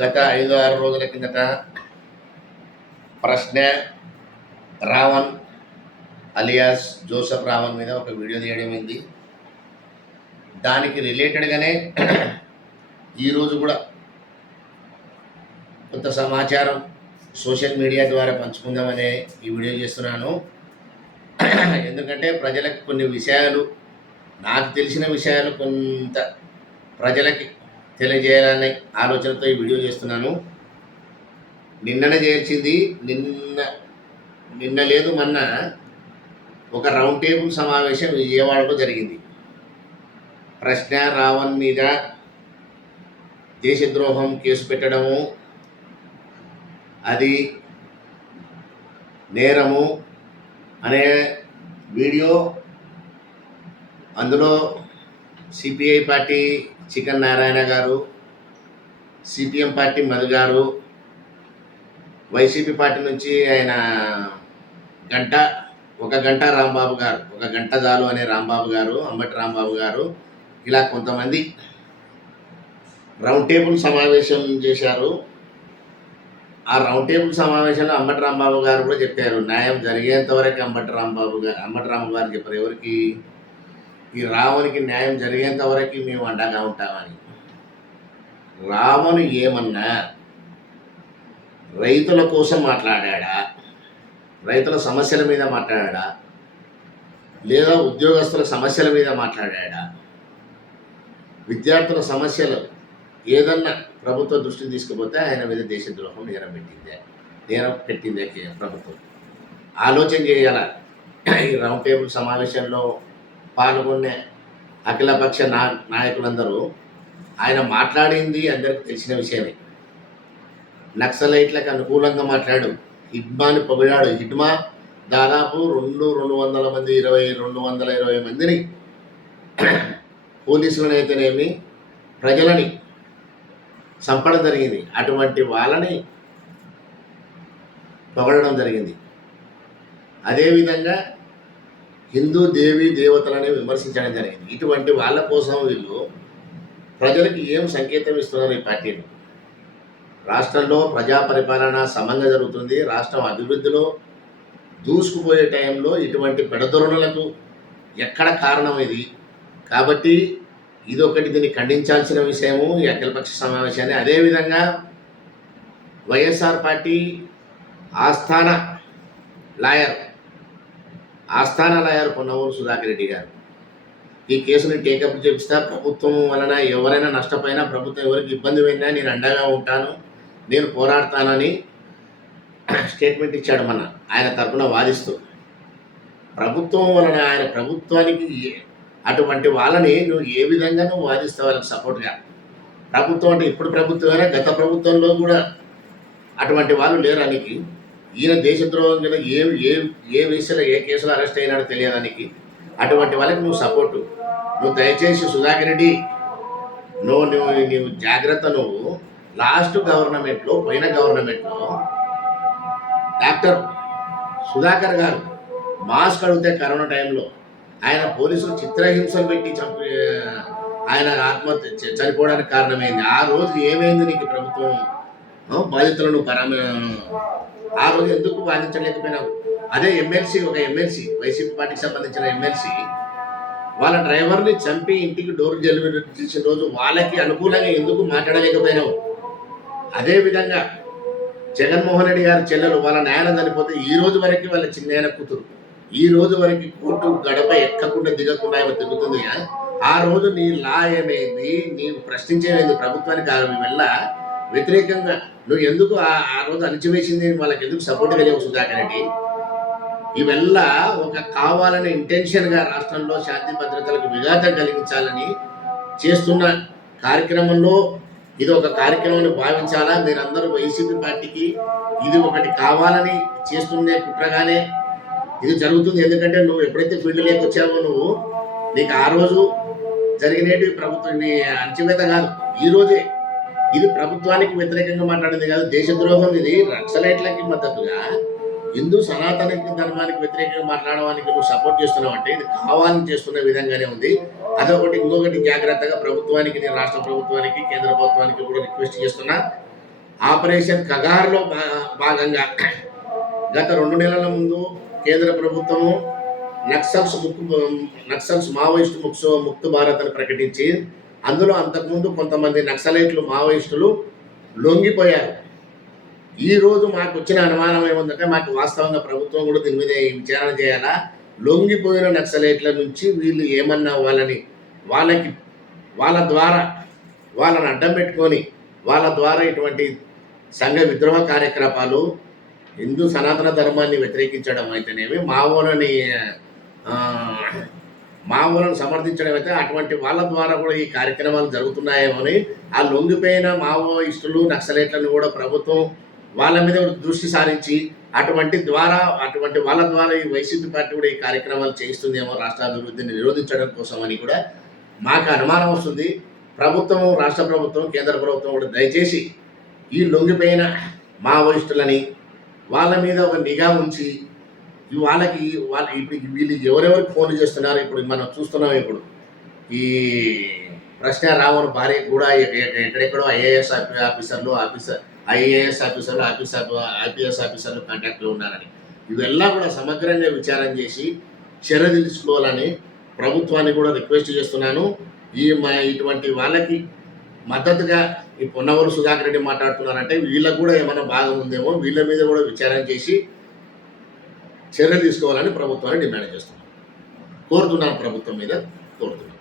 గత 5-6 రోజుల కిందట ప్రశ్న రావణ్ అలియాస్ జోసెఫ్ రావణ్ మీద ఒక వీడియో తీయడమైంది. దానికి రిలేటెడ్గానే ఈరోజు కూడా కొంత సమాచారం సోషల్ మీడియా ద్వారా పంచుకుందామనే ఈ వీడియో చేస్తున్నాను. ఎందుకంటే ప్రజలకు కొన్ని విషయాలు, నాకు తెలిసిన విషయాలు కొంత ప్రజలకి తెలియజేయాలనే ఆలోచనతో ఈ వీడియో చేస్తున్నాను. నిన్ననే చేర్చింది, నిన్న లేదు మొన్న ఒక రౌండ్ టేబుల్ సమావేశం విజయవాడలో జరిగింది. ప్రశ్న రావణ్ మీద దేశద్రోహం కేసు పెట్టడము అది నేరము అనే వీడియో. అందులో సిపిఐ పార్టీ చికెన్ నారాయణ గారు, సిపిఎం పార్టీ మధు గారు, వైసీపీ పార్టీ నుంచి ఆయన ఒక గంట రాంబాబు గారు, ఒక గంట చాలు అనే రాంబాబు గారు, అంబటి రాంబాబు గారు, ఇలా కొంతమంది రౌండ్ టేబుల్ సమావేశం చేశారు. ఆ రౌండ్ టేబుల్ సమావేశంలో అంబటి రాంబాబు గారు కూడా చెప్పారు, న్యాయం జరిగేంత వరకు అంబటి రాంబాబు గారు చెప్పారు, ఎవరికి, ఈ రావణునికి న్యాయం జరిగేంత వరకు మేము అండగా ఉంటామని. రావణు ఏమన్నా రైతుల కోసం మాట్లాడా, రైతుల సమస్యల మీద మాట్లాడా, లేదా ఉద్యోగస్తుల సమస్యల మీద మాట్లాడా, విద్యార్థుల సమస్యలు ఏదన్నా ప్రభుత్వ దృష్టికి తీసుకుపోతే ఆయన మీద దేశద్రోహం నేరం పెట్టిందే ప్రభుత్వం. ఆలోచన చేయాల. ఈ రౌండ్ టేబుల్ సమావేశంలో పాల్గొనే అఖిలపక్ష నాయకులందరూ ఆయన మాట్లాడింది అందరికీ తెలిసిన విషయమే. నక్సలైట్లకు అనుకూలంగా మాట్లాడు, హిడ్మాని పొగిడాడు. హిడ్మా దాదాపు 200 మంది 220 మందిని పోలీసులను అయితేనేమి ప్రజలని చంపడం జరిగింది. అటువంటి వాళ్ళని పొగడడం జరిగింది. అదేవిధంగా హిందూ దేవీ దేవతలని విమర్శించడం జరిగింది. ఇటువంటి వాళ్ళ కోసం వీళ్ళు ప్రజలకు ఏం సంకేతం ఇస్తున్నారు? ఈ పార్టీలు రాష్ట్రంలో ప్రజా పరిపాలన సమంగా జరుగుతుంది, రాష్ట్రం అభివృద్ధిలో దూసుకుపోయే టైంలో ఇటువంటి పెడధోరణులకు ఎక్కడ కారణం ఇది? కాబట్టి ఇదొకటి, దీన్ని ఖండించాల్సిన విషయము ఈ అఖిలపక్ష సమావేశాన్ని. అదేవిధంగా వైఎస్ఆర్ పార్టీ ఆస్థాన లాయర్ పొన్నవూరు సుధాకర్ రెడ్డి గారు ఈ కేసుని టేకప్ చేపిస్తా, ప్రభుత్వం వలన ఎవరైనా నష్టపోయినా, ప్రభుత్వం ఎవరికి ఇబ్బంది పోయినా నేను అండగా ఉంటాను, నేను పోరాడతానని స్టేట్మెంట్ ఇచ్చాడు మన ఆయన తరఫున వాదిస్తూ. ప్రభుత్వం వలన ఆయన ప్రభుత్వానికి అటువంటి వాళ్ళని నువ్వు ఏ విధంగా నువ్వు వాదిస్తావు వాళ్ళకి సపోర్ట్గా? ప్రభుత్వం అంటే ఇప్పుడు ప్రభుత్వమైనా గత ప్రభుత్వంలో కూడా అటువంటి వాళ్ళు లేరానికి. ఈయన దేశద్రోహం కింద ఏ విషయంలో ఏ కేసులో అరెస్ట్ అయినాడో తెలియడానికి అటువంటి వాళ్ళకి నువ్వు సపోర్టు. నువ్వు దయచేసి సుధాకర్ రెడ్డి నువ్వు జాగ్రత్త. నువ్వు లాస్ట్ గవర్నమెంట్లో, పోయిన గవర్నమెంట్లో డాక్టర్ సుధాకర్ గారు మాస్క్ అడిగితే కరోనా టైంలో ఆయన పోలీసులు చిత్రహింసలు పెట్టి ఆయన ఆత్మహత్య చనిపోవడానికి కారణమైంది. ఆ రోజు ఏమైంది నీకు? ప్రభుత్వం బాధితులను ఆ రోజు ఎందుకు బాధించలేకపోయినావు? అదే ఒక ఎమ్మెల్సీ వైసీపీ పార్టీకి సంబంధించిన ఎమ్మెల్సీ వాళ్ళ డ్రైవర్ని చంపి ఇంటికి డోర్ డెలివరీ చేసిన రోజు వాళ్ళకి అనుకూలంగా ఎందుకు మాట్లాడలేకపోయినావు? అదేవిధంగా జగన్మోహన్ రెడ్డి గారి చెల్లెలు వాళ్ళ నాయన చనిపోతే ఈ రోజు వరకు వాళ్ళ చిన్న కూతురు ఈ రోజు వరకు కోర్టు గడప ఎక్కకుండా దిగకుండా ఆమె తిరుగుతుంది. ఆ రోజు నీ లా ఏమైంది? నీవు ప్రశ్నించేది ప్రభుత్వానికి వల్ల వ్యతిరేకంగా నువ్వు ఎందుకు ఆ రోజు అణిచివేసింది? వాళ్ళకి ఎందుకు సపోర్ట్ కలిగవు సుధాకర్ రెడ్డి? ఇవల్ల ఒక కావాలని ఇంటెన్షన్గా రాష్ట్రంలో శాంతి భద్రతలకు విఘాతం కలిగించాలని చేస్తున్న కార్యక్రమంలో ఇది ఒక కార్యక్రమాన్ని భావించాలా? మీరందరూ వైసీపీ పార్టీకి ఇది ఒకటి కావాలని చేస్తున్నే కుట్రగానే ఇది జరుగుతుంది. ఎందుకంటే నువ్వు ఎప్పుడైతే ఫీల్డ్లోకి వచ్చావో నువ్వు నీకు ఆ రోజు జరిగినవి ప్రభుత్వం అణచివేత కాదు, ఈ రోజే ఇది ప్రభుత్వానికి వ్యతిరేకంగా మాట్లాడింది కాదు, దేశద్రోహం. ఇది నక్సలైట్లకి మద్దతుగా హిందూ సనాతన ధర్మానికి వ్యతిరేకంగా మాట్లాడడానికి నువ్వు సపోర్ట్ చేస్తున్నావు అంటే ఇది కావాలని చేస్తున్న విధంగానే ఉంది. అదొకటి. ఇంకొకటి జాగ్రత్తగా ప్రభుత్వానికి, నేను రాష్ట్ర ప్రభుత్వానికి, కేంద్ర ప్రభుత్వానికి కూడా రిక్వెస్ట్ చేస్తున్నా, ఆపరేషన్ కగార్లో భాగంగా గత 2 నెలల ముందు కేంద్ర ప్రభుత్వము నక్సల్స్ మావోయిస్టు ముక్త భారత్ అని ప్రకటించి అందులో అంతకుముందు కొంతమంది నక్సలైట్లు మావోయిస్టులు లొంగిపోయారు. ఈ రోజు మాకు వచ్చిన అనుమానం ఏముందంటే, మాకు వాస్తవంగా ప్రభుత్వం కూడా దీని మీద విచారణ చేయాలా, లొంగిపోయిన నక్సలైట్ల నుంచి వీళ్ళు ఏమన్నా వాళ్ళ ద్వారా వాళ్ళని అడ్డం పెట్టుకొని వాళ్ళ ద్వారా ఇటువంటి సంఘ విద్రోహ కార్యకలాపాలు, హిందూ సనాతన ధర్మాన్ని వ్యతిరేకించడం అయితేనేమి, మావోలను సమర్థించడం అయితే అటువంటి వాళ్ళ ద్వారా కూడా ఈ కార్యక్రమాలు జరుగుతున్నాయేమో అని ఆ లొంగిపోయిన మావోయిస్టులు నక్సలైట్లను కూడా ప్రభుత్వం వాళ్ళ మీద దృష్టి సారించి అటువంటి వాళ్ళ ద్వారా ఈ వైసీపీ పార్టీ కూడా ఈ కార్యక్రమాలు చేయిస్తుందేమో రాష్ట్ర అభివృద్ధిని నిరోధించడం కోసం అని కూడా మాకు అనుమానం వస్తుంది. రాష్ట్ర ప్రభుత్వం, కేంద్ర ప్రభుత్వం కూడా దయచేసి ఈ లొంగిపోయిన మావోయిస్టులని వాళ్ళ మీద ఒక నిఘా ఉంచి ఇప్పుడు వీళ్ళు ఎవరెవరికి ఫోన్లు చేస్తున్నారు, ఇప్పుడు మనం చూస్తున్నాం. ఇప్పుడు ఈ ప్రశ్న రావణ భార్య కూడా ఎక్కడెక్కడో ఐఏఎస్ ఆఫీసర్లు కాంటాక్ట్లో ఉన్నారని, ఇవెల్లా కూడా సమగ్రంగా విచారణ చేసి చర్య తీసుకోవాలని ప్రభుత్వాన్ని కూడా రిక్వెస్ట్ చేస్తున్నాను. ఇటువంటి వాళ్ళకి మద్దతుగా ఈ పొన్నవూరు సుధాకర్ రెడ్డి మాట్లాడుతున్నారంటే వీళ్ళకు కూడా ఏమైనా భాగం ఉందేమో, వీళ్ళ మీద కూడా విచారణ చేసి చర్యలు తీసుకోవాలని ప్రభుత్వాన్ని డిమాండ్ చేస్తున్నాను, కోరుతున్నాను. ప్రభుత్వం మీద కోరుతున్నాను.